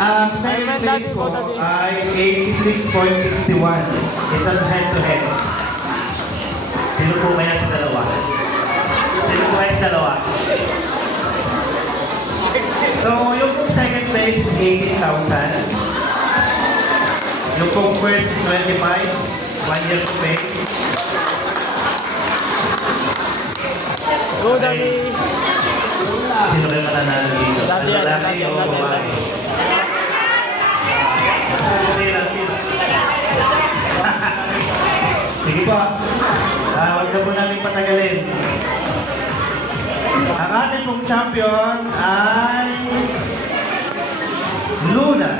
Ang second place ko ay 86.61. It's a head-to-head. Sino po kaya sa dalawa? Sino po kaya sa dalawa? So, yung pong second place is 18,000. Yung pong first is 25. 1 year to pay. Go, Daddy! Sino kayo mananalo dito? Ang lalaki o babae? Sino? Sige po. Huwag na po namin patagalin. Ang ating pong champion ay Luna.